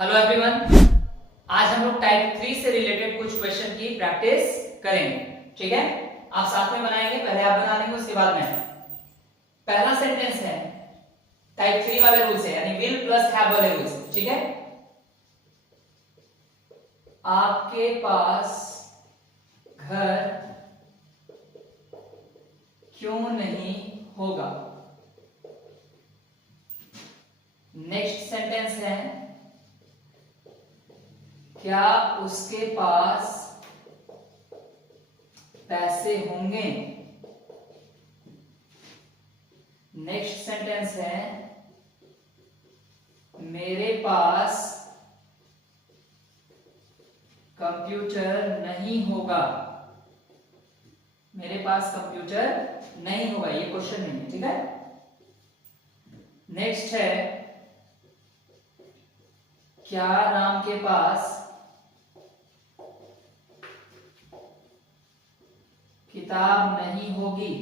Hello everyone, आज हम लोग टाइप 3 से रिलेटेड कुछ क्वेश्चन की प्रैक्टिस करेंगे। ठीक है, आप साथ में बनाएंगे, पहले आप बना लेंगे उसके बाद मैं। पहला सेंटेंस है टाइप 3 वाले रूल से, यानी विल प्लस हैव वाले रूल से। ठीक है, आपके पास घर क्यों नहीं होगा। नेक्स्ट सेंटेंस है क्या उसके पास पैसे होंगे। नेक्स्ट सेंटेंस है मेरे पास कंप्यूटर नहीं होगा। मेरे पास कंप्यूटर नहीं होगा, ये क्वेश्चन नहीं है। ठीक है, नेक्स्ट है क्या राम के पास किताब नहीं होगी।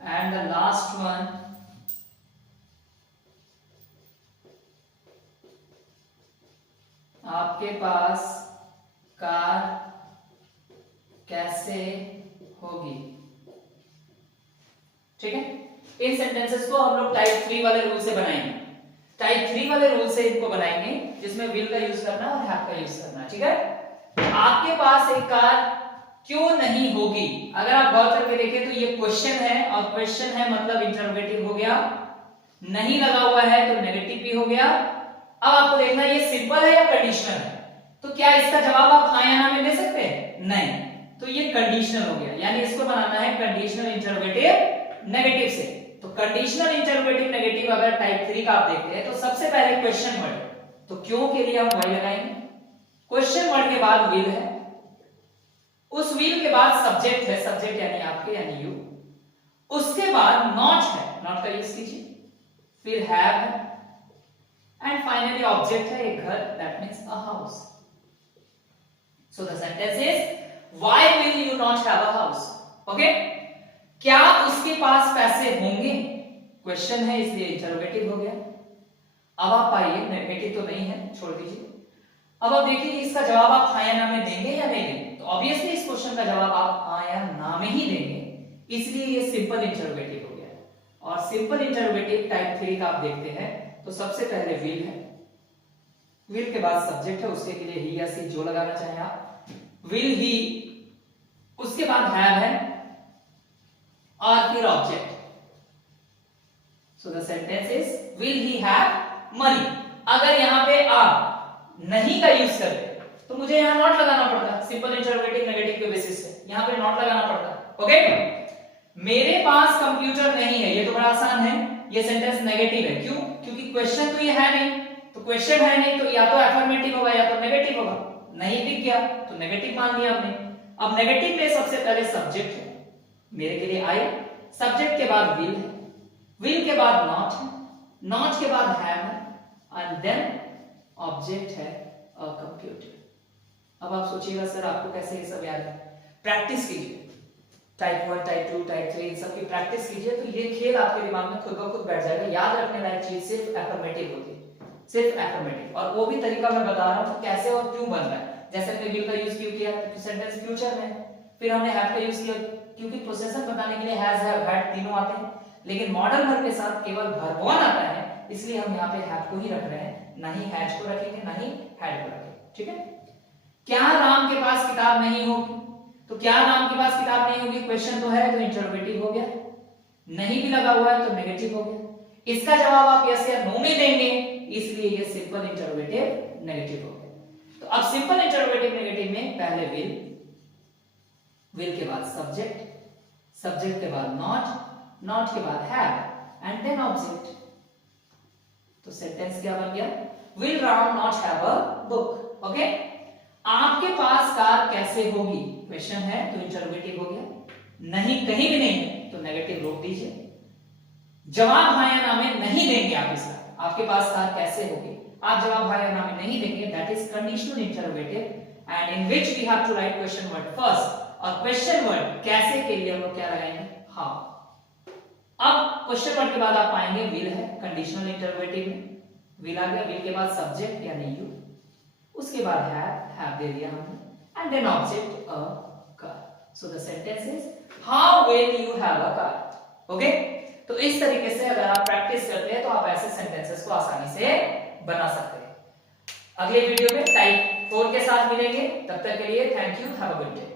एंड द लास्ट वन, आपके पास कार कैसे होगी। ठीक है, इन सेंटेंसेस को हम लोग टाइप 3 वाले रूल से बनाएंगे। टाइप 3 वाले रूल से इनको बनाएंगे जिसमें विल का यूज करना और हैव का यूज करना। ठीक है, आपके पास एक कार क्यों नहीं होगी। अगर आप गौर करके देखें तो ये क्वेश्चन है, और क्वेश्चन है मतलब इंटरोगेटिव हो गया, नहीं लगा हुआ है तो नेगेटिव भी हो गया। अब आपको देखना ये सिंपल है या कंडीशनल है। तो क्या इसका जवाब आप हाँ या ना में दे सकते हैं? नहीं, तो ये कंडीशनल हो गया, यानी इसको बनाना है कंडीशनल इंटरोगेटिव नेगेटिव से। तो कंडीशनल इंटरोगेटिव नेगेटिव अगर टाइप 3 का आप देखते हैं तो सबसे पहले क्वेश्चन वर्ड, तो क्यों के लिए हम वाई लगाएंगे। क्वेश्चन वर्ड के बाद विल है, उस विल के बाद सब्जेक्ट है, सब्जेक्ट यानी आपके यानी यू। उसके बाद नॉट है, नॉट का यूज कीजिए, फिर हैव है, एंड फाइनली ऑब्जेक्ट है एक घर, that means a house. So the sentence is why will you not have a house. Okay, क्या उसके पास पैसे होंगे, क्वेश्चन है इसलिए इंटरोगेटिव हो गया। अब आप पाइए, नेगेटिव तो नहीं है, छोड़ दीजिए। अब आप देखिए इसका जवाब आप हाँ या ना में देंगे या नहीं देंगे। तो ऑब्वियसली इस क्वेश्चन का जवाब आप हाँ या ना में ही देंगे, इसलिए ये सिंपल इंटरोगेटिव हो गया। और सिंपल इंटरोगेटिव टाइप 3 का आप देखते हैं तो सबसे पहले विल है, विल के बाद सब्जेक्ट है, उसके लिए ही या सी जो लगाना चाहे आप, विल ही, उसके बाद हैव है और फिर object. So the sentence is will he have money. अगर यहां पे आप नहीं का यूज करते तो मुझे यहां नॉट लगाना पड़ता, सिंपल इंटरोगेटिव नेगेटिव के बेसिस से यहां पे नॉट लगाना पड़ता। ओके, मेरे पास कंप्यूटर नहीं है, ये तो बड़ा आसान है, ये सेंटेंस नेगेटिव है। क्यों? क्योंकि क्वेश्चन तो ये है नहीं, तो क्वेश्चन है नहीं तो या तो अफर्मेटिव होगा या तो नेगेटिव होगा। नहीं दिख गया तो नेगेटिव मान लिया हमने। अब नेगेटिव में सबसे पहले सब्जेक्ट है, मेरे के लिए आई, सब्जेक्ट के बाद विल है, विल के बाद नॉट है, नॉट के बाद हैव है, एंड देन ऑब्जेक्ट है अ कंप्यूटर। अब आप सोचिएगा सर आपको कैसे ये सब याद है। प्रैक्टिस कीजिए, टाइप 1 टाइप 2 टाइप 3 इन सब की प्रैक्टिस कीजिए तो ये खेल आपके दिमाग में खुद ब खुद बैठ जाएगा। याद रखने लायक चीज सिर्फ अफर्मेटिव होती है, सिर्फ अफर्मेटिव, और वो भी तरीका मैं बता रहा हूं कैसे और क्यों बन रहा है। जैसे हमने विल का यूज क्यों किया, क्योंकि सेंटेंस फ्यूचर में है, फिर हमने हैव का यूज किया क्योंकि प्रोसेसर बताने के लिए हैज हैव हैड तीनों आते हैं, लेकिन मॉडर्न वर्ब के साथ केवल वर्ब वन आता है, इसलिए हम यहाँ पे हैव को ही रख रहे हैं, ना ही हैज को रखेंगे ना ही हैड को रखेंगे। ठीक है, क्या राम के पास किताब नहीं होगी। तो क्या राम के पास किताब नहीं होगी, क्वेश्चन तो है तो इंटरोगेटिव हो गया, नहीं भी लगा हुआ है तो नेगेटिव हो गया। इसका जवाब आप यस या नो में देंगे, इसलिए ये सिंपल इंटरोगेटिव नेगेटिव हो गया। तो अब सिंपल इंटरोगेटिव नेगेटिव में पहले विल, विल के बाद सब्जेक्ट, सब्जेक्ट के बाद नॉट, नॉट के बाद हैव, एंड देन ऑब्जेक्ट। तो सेंटेंस क्या बन गया, will Ram not have a book. Okay, आपके पास कार कैसे होगी, क्वेश्चन है तो इंटरोगेटिव हो गया, नहीं कहीं भी नहीं है तो नेगेटिव रोक दीजिए। जवाब हाँ या ना में नहीं देंगे आप इसका, आपके पास कार कैसे होगी, आप जवाब हाँ या ना में नहीं देंगे, that is conditional interrogative, and in which we have to write question word first. और क्वेश्चन वर्ड कैसे के लिए हम लोग क्या लगाएंगे, हाउ। अब क्वेश्चन वर्ड के बाद आप पाएंगे विल है कंडीशनल इंटरोगेटिव में, विल आ गया, विल के बाद सब्जेक्ट यानी यू, उसके बाद हैव दे दिया हमने, and then object a car. So the sentence is how will you have a car. Okay, तो इस तरीके से अगर आप प्रैक्टिस करते हैं तो आप ऐसे सेंटेंसेस को आसानी से बना सकते हैं। अगले वीडियो में टाइप 4 के साथ मिलेंगे, तब तक के लिए thank you, have a good day.